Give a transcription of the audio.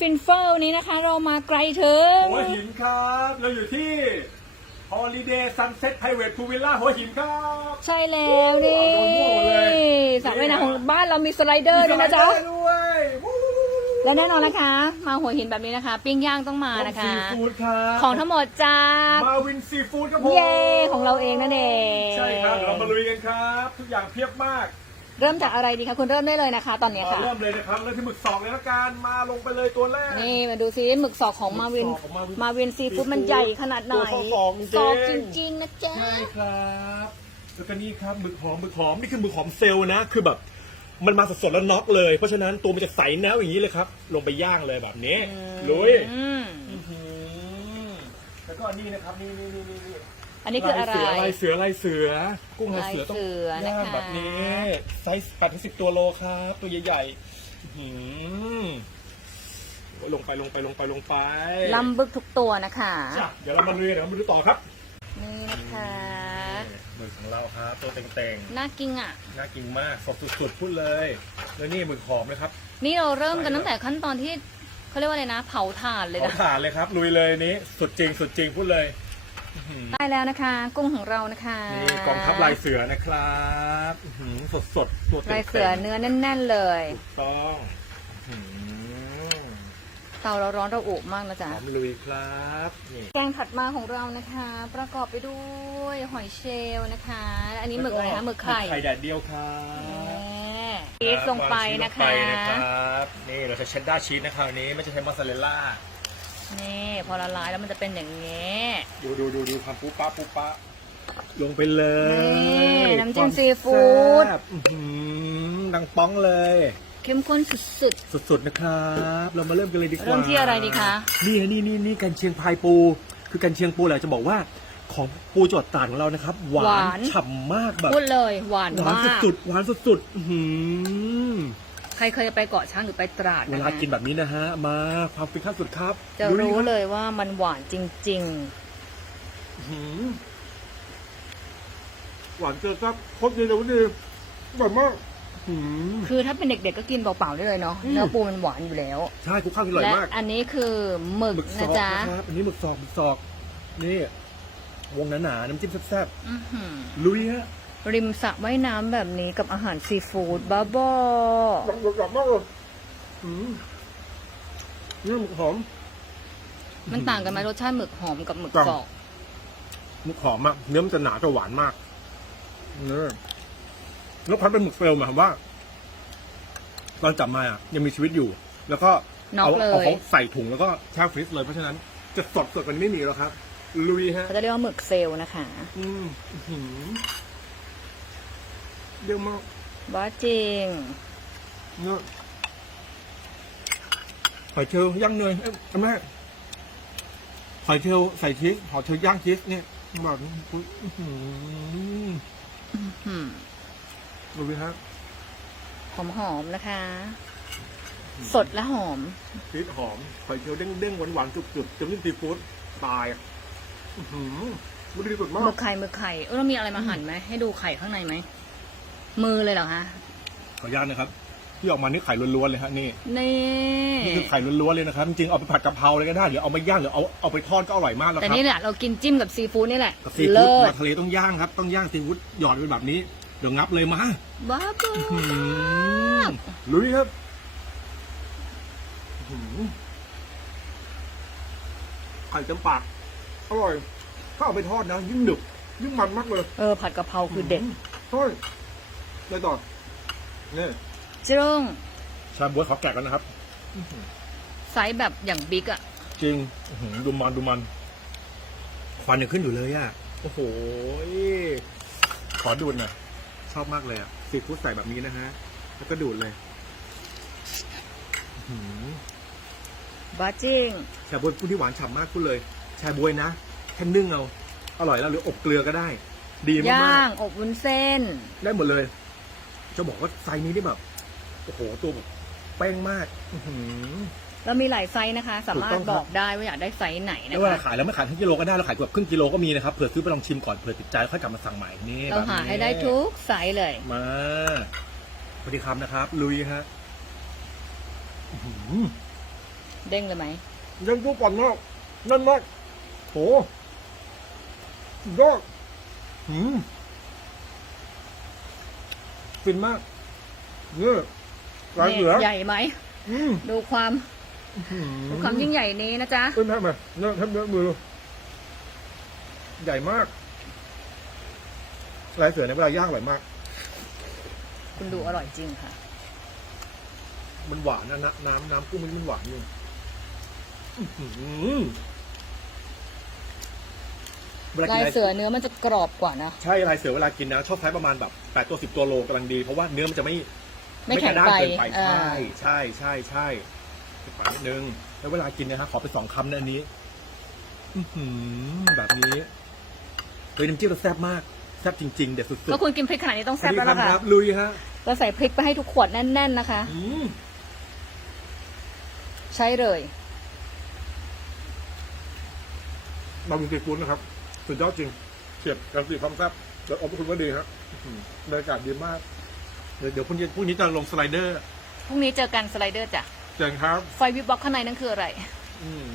ฟินเฟิลนี้นะคะ เรามาไกลถึงหัวหินครับ เราอยู่ที่ Holiday Sunset Private Pool Villa หัวหินครับ ใช่แล้วนี่โอ้โหโดนมั่วหมดเลยสระว่ายน้ำของบ้านเรามีสไลเดอร์ด้วยนะจ๊ะ มีสไลเดอร์ด้วยวู้แล้วแน่นอนนะคะ มาหัวหินแบบนี้นะคะ ปิ้งย่างต้องมานะคะ ซีฟู้ดครับของทั้งหมดจาก มาวินซีฟู้ดครับผมเย่ของเราเองนั่นเอง ใช่ครับเดี๋ยวเรามาลุยกันครับ ทุกอย่างเพียบมาก เริ่มจากอะไรดีคะคุณเริ่มได้เลยนะคะ ตอนนี้เอาค่ะ เริ่มเลยนะครับเริ่มที่หมึกสองเลยละกันมาลงไปเลยตัวแรก นี่มาดูซิหมึกสอกของมาวิน หมึกสอกของมาวินมาวินซีฟู้ดมันใหญ่ขนาดไหนตัวสอกจริง สอกจริงๆนะจ๊ะ ใช่ครับแล้วก็นี่ครับหมึกหอมหมึกหอมนี่คือหมึกหอมเซลล์นะ คือแบบมันมาสดๆแล้วน็อกเลย เพราะฉะนั้นตัวมันจะใสแนวอย่างนี้เลยครับ ลงไปย่างเลยแบบนี้ลุยอืมอื้อหือแล้วก็อันนี้นะครับนี่นี่นี่นี่นี่ อันนี้คืออะไร ลายเสือลายเสือลายเสือ กุ้งลายเสือต้องลายเสือนะคะ ย่างแบบนี้ ไซส์แปดถึงสิบตัวโลครับ ตัวใหญ่ๆอื้อหือโอ้ยลงไปลงไปลงไปลงไปลำบึกทุกตัวนะคะ จ้ะเดี๋ยวเรามาลุยเดี๋ยวเรามาดูต่อครับนี่นะคะ หมึกของเราครับตัวเต่งน่ากินอะ ๆน่ากินมากสดสุดๆพูดเลยแล้วนี่หมึกหอมนะครับ นี่เราเริ่มกันตั้งแต่ขั้นตอนที่เขาเรียกว่าอะไรนะ เผาถ่านเลยขอนะถ่านเลยครับลุยเลยนี้สุดจริงสุดจริงพูดเลยอื้อหือ ได้แล้วนะคะ กุ้งของเรานะคะนี่กองทัพลายเสือนะครับสดสดๆตัวเต็มๆลายเสือเนื้อแน่น ๆ เลยถูกต้องอื้อหือเตาเราร้อนเราอุมากนะพจ๊ะร้อมลุยครับนี่แกงถัดมาของเรานะคะ ประกอบไปด้วยหอยเชลล์นะคะและอันนี้หมึกอะไรคะหมึกไข่ไข่แดดเดียวครัแหบมชีสลงไปนะคะวางชีสลงไปนะครับนี่เราจะเชดดาร์ชีสนะคราวนี้ไม่จะใช้มอสซาเรลล่า นี่พอละลายแล้วมันจะเป็นอย่างนี้ดูดูดูดูความปุ๊ป๊ะปุ๊ป๊ะลงไปเลยนี่น้ำจิ้มความซีฟู้ดแซ่บอื้อหือดังป้องเลย เข้มข้นสุดสุดๆนะครับ เรามาเริ่มกันเลยดีกว่า เริ่มที่อะไรดีคะ นี่นี่นี่นี่กันเชียงพายปู คือกันเชียงปูแหละจะบอกว่าของปูจังหวัดตราดของเรานะครับ หวาหวานนฉ่ำมากแบบๆพูดเลย หวานหวานมากสุดๆหวานสุดๆอื้อหือใค รเคยไปเกาะช้างหรือไปตราดเวนะลาคะกินแบบนี้นะฮะ มาความฟินขั้นสุดครับจะดูดิรู้คบเลยว่ามันหวานจริงอื้อหือหวานเจอครับโคตรดีเลยวันนี้อร่อยมากอื้อหือๆคือถ้าเป็นเด็กๆก็กินเปล่าๆได้เลยเนาะอืมเนื้อปูมันหวานอยู่แล้ว ใช่คุกข้าวที่อร่อยและมาก อันนี้คือหมึกหมึกซนะอกจ๊ะนะครับอันนี้หมึกซอกหมึกซอก นี่ วงหนาๆน้ำจิ้มแซ่บอื้อหือๆลุยฮะ ริมสระว่ายน้ำแบบนี้กับอาหารซีฟู้ดบ้าบอหลับหลับมากเลยอืมนี่หมึกหอม มันต่างกันไหมรสชาติหมึกหอมกับหมึกต่างกรอบหมึกหอมอะเนื้อมันจะหนาจะหวานมากเนี่ยแล้วความเป็นหมึกเฟลหมายความว่า ตอนจับมาอะยังมีชีวิตอยู่ แล้วก็น็อกเอาเลเอายเขาใส่ถุงแล้วก็แช่ฟรีซเลยเพราะฉะนั้นจะสดสดกว่านี้ไม่มีแล้วครับลุยฮะเขาจะเรียกว่าหมึกเซลล์นะคะ อืมอื้อหือ เยี่ยมมากบ้าจริง เนี่ยหอยเชลล์ย่างเนยเอ้ยแม่หอยเชลล์ใส่ชีสหอยเชลล์ย่างชีสเนี่ยแบบอื้อหือหืมดูดิฮะหอมหอมๆนะคะ สดและหอม ชีสหอมหอยเชลล์เด้งๆหวานๆจุกๆจำนิ่มซีฟู้ดตายอะอื้อหือมันดีสุดมาหมึก กไข่หมึกไข่เออเรามีอะไรมาหั่นไหมให้ดูไข่ข้างในไหม มือเลยเหรอคะขออนุญาตนะครับ ที่ออกมานี่ไข่ล้วนๆเลยฮะนี่นี่นี่คือไข่ล้วนๆเลยนะครับจริงๆเอาไปผัดกะเพราเลยก็ได้หรือเอามาย่างหรือเอาเอาไปทอดก็อร่อยมากแล้วคแต่รับนี่แหละเรากินจิ้มกับซีฟู้ดนี่แหละกับซีฟู้เลิดศมาทะเลต้องย่างครับ ต้องย่างซีฟู้ดหยอดไปแบบนี้เดี๋ยวงับเลยมาบ้าบออื้อหือลุยครับอื้อหือไข่เต็มปากอร่อยถ้าเอาไปทอดนะยิ่งหนึบยิ่งมันมากเลย เออผัดกะเพราคือเด็ด ใช่ เลยต่อนี่จึ้งชาบ๊วยขอแกะกันนะครับ ไซส์แบบอย่างบิ๊กอะจริงอื้อหือดูมันดูมันควันยังขึ้นอยู่เลยอะโอ้โหขอดูดหน่อยชอบมากเลยอะซีฟู้ดใส่แบบนี้นะฮะ แล้วก็ดูดเลยอื้อหือ บ้าจริงชาบวยพูดที่หวานฉ่ำมากพูดเลยชาบวยนะแค่นึ่งเอา อร่อยแล้วหรืออบเกลือก็ได้ ดีมากย่างอบวุ้นเส้น ๆได้หมดเลย จะบอกว่าไซส์นี้นี่แบบโอ้โหตัวแบบเป้งมากอื้อหือ เรามีหลายไซส์นะคะ สามารถถูกต้องครับ บอกได้ว่าอยากได้ไซส์ไหนนะไม่ว่าคะ ขายแล้วไม่ขายทั้งกิโลก็ได้เราขายแบบครึ่งกิโลก็มีนะครับเผื่อซื้อไปลองชิมก่อนเผื่อติดใจค่อยกลับมาสั่งใหม่นี่เราแบบนี้หาให้ได้ทุกไซส์เลย มาสวัสดีครับนะครับ ลุยฮะอื้อหือเด้งเลยไหม ยังตัวก่อนมากนั่นมากโหสุดยอดหืม ฟินมากเนี่ยลายเสือใหญ่ไหมอืมดูความหืดูความยิ่งใหญ่นี้นะจ๊ะเอ้ยแม่มาเนี่ยแทบเนื้อมือใหญ่มากลายเสือในยเวลาย่างอร่อยมาก คุณดูอร่อยจริงค่ะ มันหวานนะนะน้ำน้ำกุ้งมันมันหวานอยู่อื้อหือเว ลาลากินยอะไรเสือเนื้อมันจะกรอบกว่านะ ใช่ลายเสือเวลากินนะ ชอบใช้ประมาณแบบแปดตัวสิบตัวโลกำลังดี เพราะว่าเนื้อมันจะไม่ไม่แข็งกระด้างไปเกินไปอ่าใช่ใช่ใช่ใช่ไปนิดนึงแล้วเวลากินนะฮะขอไปสองคำนะอันนี้อื้อหือแบบนี้เฮ้ยน้ำจิ้มเราแซ่บมากแซ่บจริงๆเด็ดสุดๆก็คุณกินพริกขนาดนี้ต้องสวัแซ่สบดีแล้วครัล่ะบค่ะครับลุยฮะเราใส่พริกไปให้ทุกขวดแน่น ๆนะคะอืมใช่เลย เราเป็นซีฟู้ดนะครับ สุดยอดจริงเฉียบการสีความแซ่บแล้วอบคุณก็ดีครับอื้อหือบรรยากาศดีมาก เดี๋ยวเดี๋ยวพรุ่งนี้พรุ่งนี้จะลงสไลเดอร์พรุ่งนี้เจอกันสไลเดอร์จ้ะเจอกันครับ ไฟวิบบ็อกข้างในนั่นคืออะไร อืม